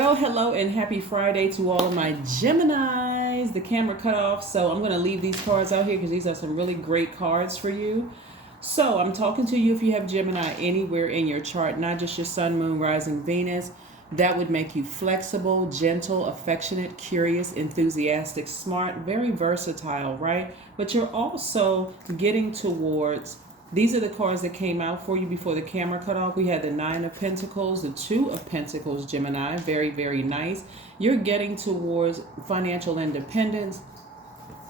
Well, hello and happy Friday to all of my Geminis. The camera cut off, so I'm going to leave these cards out here because these are some really great cards for you. So I'm talking to you if you have Gemini anywhere in your chart, not just your sun, moon, rising, Venus. That would make you flexible, gentle, affectionate, curious, enthusiastic, smart, very versatile, right? But you're also getting towards, these are the cards that came out for you before the camera cut off. We had the Nine of Pentacles, the Two of Pentacles, Gemini. Very, very nice. You're getting towards financial independence,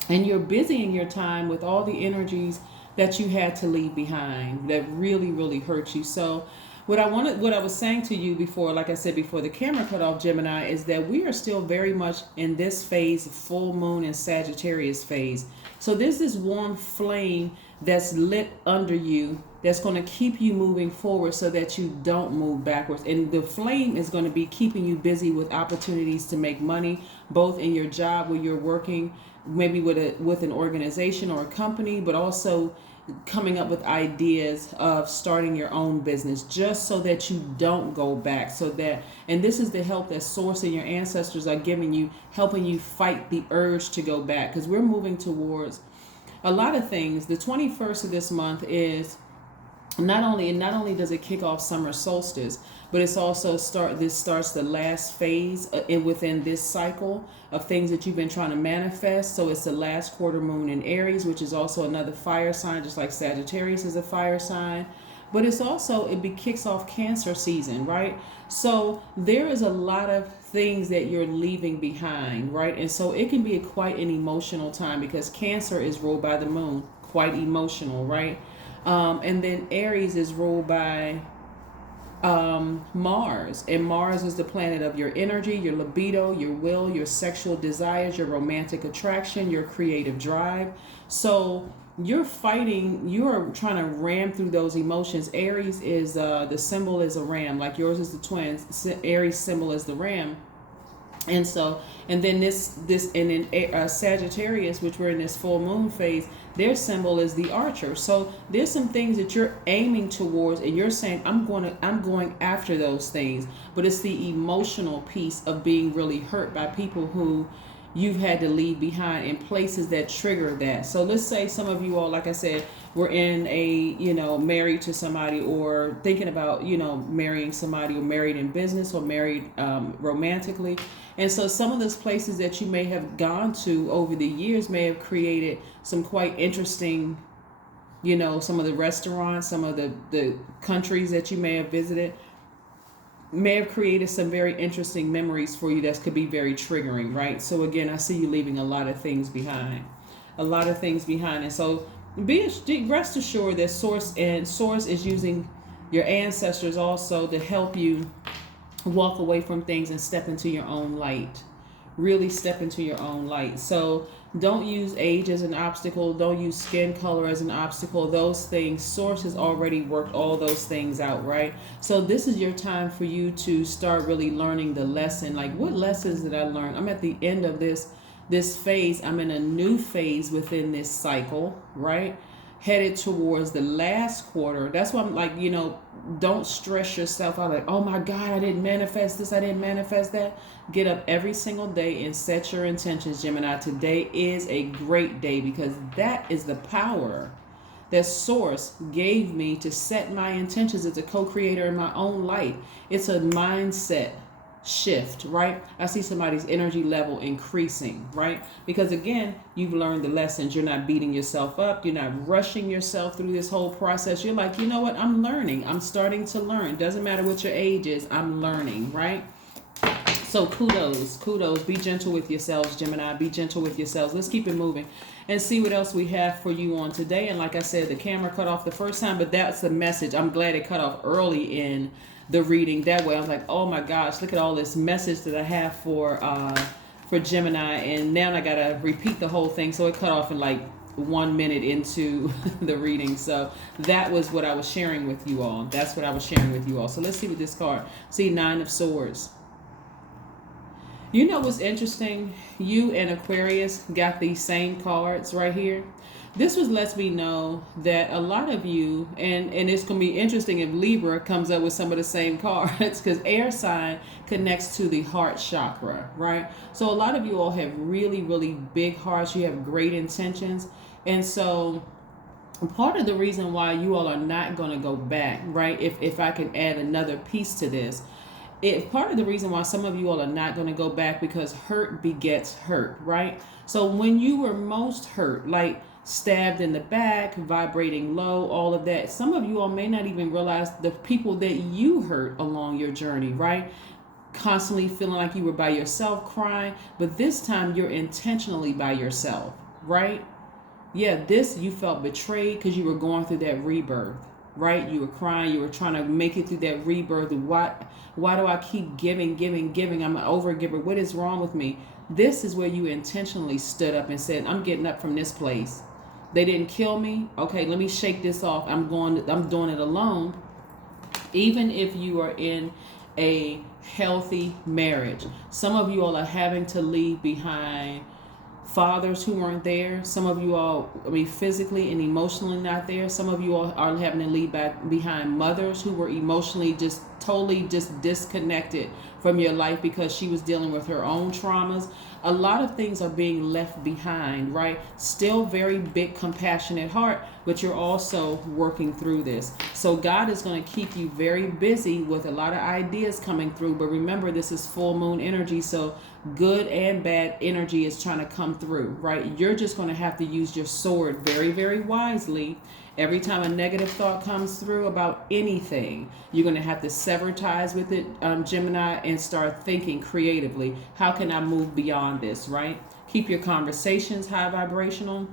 and you're busying your time with all the energies that you had to leave behind that really, really hurt you. So what I was saying to you before, like I said before the camera cut off, Gemini, is that we are still very much in this phase, full moon and Sagittarius phase. So there's this warm flame that's lit under you that's going to keep you moving forward so that you don't move backwards. And the flame is going to be keeping you busy with opportunities to make money, both in your job where you're working, maybe with an organization or a company, but also coming up with ideas of starting your own business, just so that you don't go back. So that, and this is the help that Source and your ancestors are giving you, helping you fight the urge to go back, because we're moving towards a lot of things. The 21st of this month is not only does it kick off summer solstice, but it's also starts the last phase within this cycle of things that you've been trying to manifest. So it's the last quarter moon in Aries, which is also another fire sign, just like Sagittarius is a fire sign. But it's also, kicks off Cancer season, right? So there is a lot of things that you're leaving behind, right? And so it can be quite an emotional time, because Cancer is ruled by the moon, quite emotional, right? And then Aries is ruled by Mars, and Mars is the planet of your energy, your libido, your will, your sexual desires, your romantic attraction, your creative drive. So you're trying to ram through those emotions. Aries is the symbol is a ram, like yours is the twins. Aries symbol is the ram. And so, and then Sagittarius, which we're in this full moon phase, their symbol is the archer. So there's some things that you're aiming towards, and you're saying, I'm going after those things. But it's the emotional piece of being really hurt by people who you've had to leave behind in places that trigger that. So let's say some of you all, like I said, were in married to somebody, or thinking about, marrying somebody, or married in business, or married romantically. And so some of those places that you may have gone to over the years may have created some quite interesting, some of the restaurants, some of the countries that you may have visited may have created some very interesting memories for you that could be very triggering, right? So again, I see you leaving a lot of things behind. And so rest assured that Source is using your ancestors also to help you walk away from things and step into your own light. Really step into your own light. So don't use age as an obstacle. Don't use skin color as an obstacle. Those things, Source has already worked all those things out, right? So this is your time for you to start really learning the lesson. Like, what lessons did I learn? I'm at the end of this phase. I'm in a new phase within this cycle, right? Headed towards the last quarter. That's why I'm like, don't stress yourself out like, oh my God, I didn't manifest this, I didn't manifest that. Get up every single day and set your intentions, Gemini. Today is a great day, because that is the power that Source gave me to set my intentions as a co-creator in my own life. It's a mindset shift, right? I see somebody's energy level increasing, right? Because again, you've learned the lessons. You're not beating yourself up. You're not rushing yourself through this whole process. You're like, you know what? I'm learning. I'm starting to learn. Doesn't matter what your age is. I'm learning, right? So kudos. Be gentle with yourselves, Gemini. Be gentle with yourselves. Let's keep it moving and see what else we have for you on today. And like I said, the camera cut off the first time, but that's the message. I'm glad it cut off early in the reading. That way I was like, oh my gosh, look at all this message that I have for Gemini, and now I gotta repeat the whole thing. So it cut off in like 1 minute into the reading. So that was what I was sharing with you all. So let's see what this card. See, Nine of Swords. You know what's interesting? You and Aquarius got these same cards right here. This was lets me know that a lot of you, and it's going to be interesting if Libra comes up with some of the same cards, because air sign connects to the heart chakra, right? So a lot of you all have really, really big hearts. You have great intentions. And so part of the reason why you all are not going to go back, right? If I can add another piece to this, part of the reason why some of you all are not going to go back, because hurt begets hurt, right? So when you were most hurt, like stabbed in the back, vibrating low, all of that, some of you all may not even realize the people that you hurt along your journey, right? Constantly feeling like you were by yourself, crying, but this time you're intentionally by yourself, right? Yeah, this, you felt betrayed because you were going through that rebirth, right? You were crying, you were trying to make it through that rebirth. Why do I keep giving? I'm an overgiver. What is wrong with me? This is where you intentionally stood up and said, I'm getting up from this place. They didn't kill me. Okay, let me shake this off. I'm doing it alone. Even if you are in a healthy marriage, some of you all are having to leave behind fathers who weren't there. Some of you all, physically and emotionally not there. Some of you all are having to leave back behind mothers who were emotionally just totally just disconnected from your life because she was dealing with her own traumas. A lot of things are being left behind, right? Still very big, compassionate heart, but you're also working through this. So God is going to keep you very busy with a lot of ideas coming through. But remember, this is full moon energy, so good and bad energy is trying to come through, right? You're just going to have to use your sword very, very wisely. Every time a negative thought comes through about anything, you're going to have to sever ties with it, Gemini, and start thinking creatively. How can I move beyond this, right? Keep your conversations high vibrational.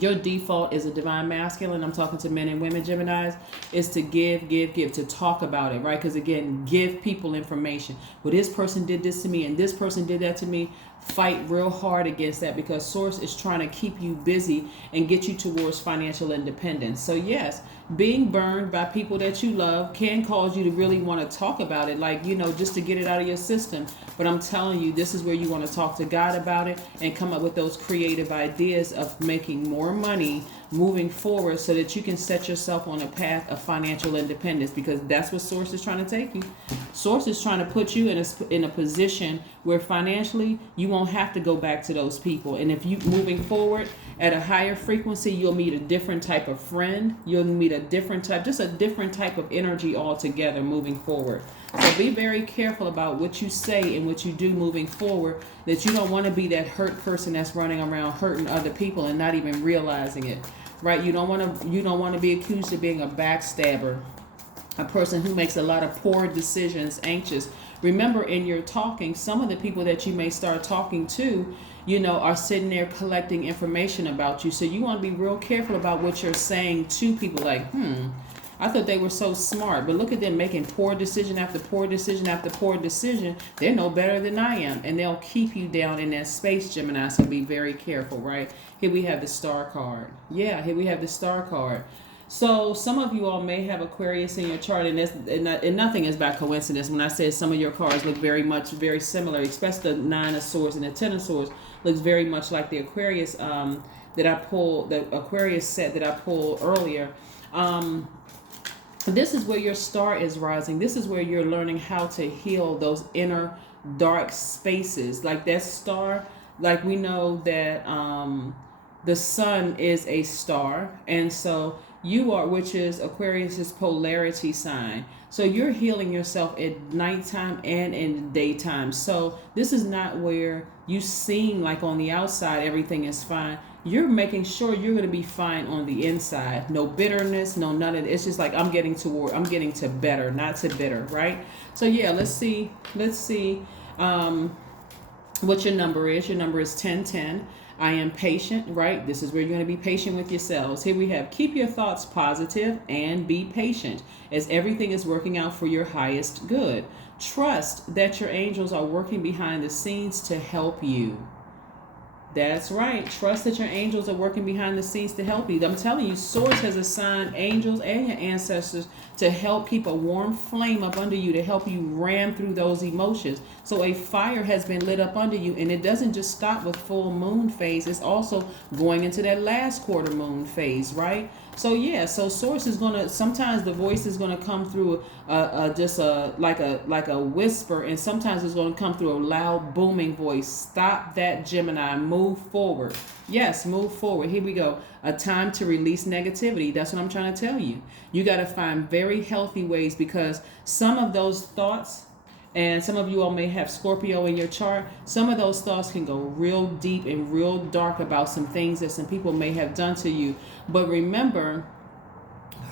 Your default is a divine masculine. I'm talking to men and women, Geminis, is to give, to talk about it, right? Because again, give people information. Well, this person did this to me and this person did that to me. Fight real hard against that, because Source is trying to keep you busy and get you towards financial independence. So yes, being burned by people that you love can cause you to really want to talk about it, like, just to get it out of your system. But I'm telling you, this is where you want to talk to God about it and come up with those creative ideas of making more money moving forward, so that you can set yourself on a path of financial independence, because that's what Source is trying to take you. Source is trying to put you in a position where financially you won't have to go back to those people. And if you moving forward at a higher frequency, you'll meet a different type of friend. You'll meet a different type of energy altogether moving forward. So be very careful about what you say and what you do moving forward, that you don't want to be that hurt person that's running around hurting other people and not even realizing it, right? You don't want to be accused of being a backstabber, a person who makes a lot of poor decisions, anxious. Remember, in your talking, some of the people that you may start talking to, are sitting there collecting information about you. So you want to be real careful about what you're saying to people, like, I thought they were so smart, but look at them making poor decision after poor decision after poor decision. They're no better than I am. And they'll keep you down in that space, Gemini, so be very careful, right? Here we have the Star card. Yeah, here we have the Star card. So some of you all may have Aquarius in your chart, and nothing is by coincidence. When I said some of your cards look very similar, especially the Nine of Swords and the Ten of Swords looks very much like the Aquarius that I pulled, the Aquarius set that I pulled earlier. This is where your star is rising. This is where you're learning how to heal those inner dark spaces. Like that star, like we know that the sun is a star. And so you are, which is Aquarius's polarity sign. So you're healing yourself at nighttime and in daytime. So this is not where you seem like on the outside everything is fine. You're making sure you're going to be fine on the inside. No bitterness, no none of it. It's just like I'm getting to better, not to bitter, right? So yeah, let's see what your number is. Your number is 1010. I am patient, right? This is where you're going to be patient with yourselves. Here we have, keep your thoughts positive and be patient, as everything is working out for your highest good. Trust that your angels are working behind the scenes to help you. That's right. Trust that your angels are working behind the scenes to help you. I'm telling you, Source has assigned angels and your ancestors to help keep a warm flame up under you, to help you ram through those emotions. So a fire has been lit up under you, and it doesn't just stop with full moon phase. It's also going into that last quarter moon phase, right? So yeah, so Source is gonna, sometimes the voice is gonna come through just like a whisper, and sometimes it's gonna come through a loud booming voice. Stop that, Gemini. Move forward. Yes, move forward. Here we go. A time to release negativity. That's what I'm trying to tell you. You got to find very healthy ways, because some of those thoughts, and some of you all may have Scorpio in your chart, some of those thoughts can go real deep and real dark about some things that some people may have done to you. But remember,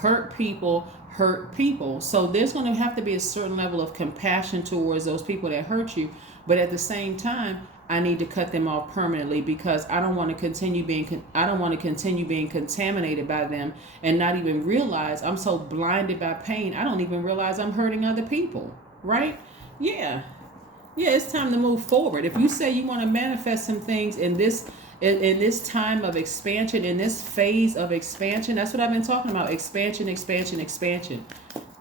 hurt people hurt people. So there's going to have to be a certain level of compassion towards those people that hurt you. But at the same time, I need to cut them off permanently, because I don't want to continue being contaminated by them and not even realize, I'm so blinded by pain, I don't even realize I'm hurting other people, right? Yeah, it's time to move forward. If you say you want to manifest some things in this time of expansion, in this phase of expansion, that's what I've been talking about. Expansion.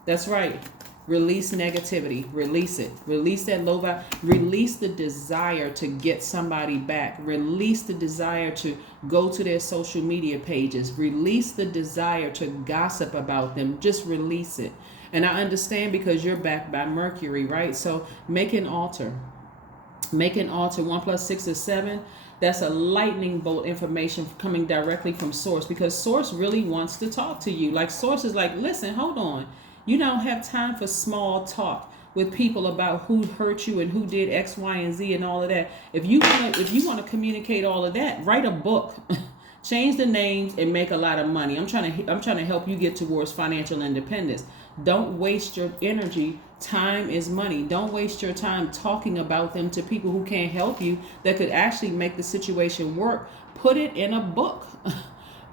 That's right. Release negativity. Release it. Release that low vibe. Release the desire to get somebody back. Release the desire to go to their social media pages. Release the desire to gossip about them. Just release it. And I understand, because you're backed by Mercury, right? So make an altar. 1 + 6 is 7. That's a lightning bolt information coming directly from Source, because Source really wants to talk to you. Like, Source is like, listen, hold on. You don't have time for small talk with people about who hurt you and who did X, Y, and Z and all of that. If you want to communicate all of that, write a book. Change the names and make a lot of money. I'm trying to help you get towards financial independence. Don't waste your energy. Time is money. Don't waste your time talking about them to people who can't help you, that could actually make the situation work. Put it in a book.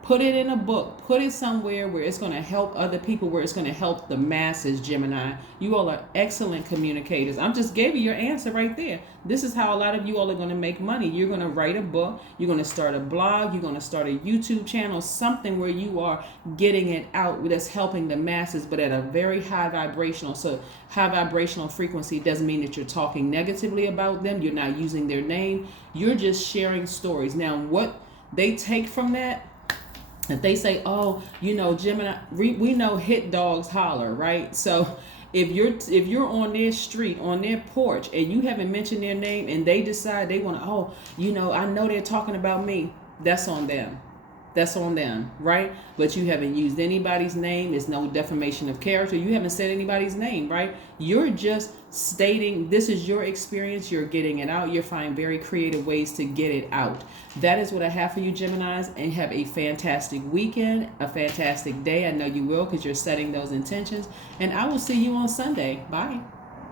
Put it in a book. Put it somewhere where it's going to help other people, where it's going to help the masses, Gemini. You all are excellent communicators. I'm just gave you your answer right there. This is how a lot of you all are going to make money. You're going to write a book. You're going to start a blog. You're going to start a YouTube channel, something where you are getting it out that's helping the masses, but at a very high vibrational. So high vibrational frequency doesn't mean that you're talking negatively about them. You're not using their name. You're just sharing stories. Now, what they take from that, if they say, oh, Gemini, we know hit dogs holler, right? So if you're on their street, on their porch, and you haven't mentioned their name, and they decide they want to, I know they're talking about me, that's on them. That's on them, right? But you haven't used anybody's name. There's no defamation of character. You haven't said anybody's name, right? You're just stating this is your experience. You're getting it out. You're finding very creative ways to get it out. That is what I have for you, Geminis, and have a fantastic weekend, a fantastic day. I know you will, because you're setting those intentions. And I will see you on Sunday. Bye.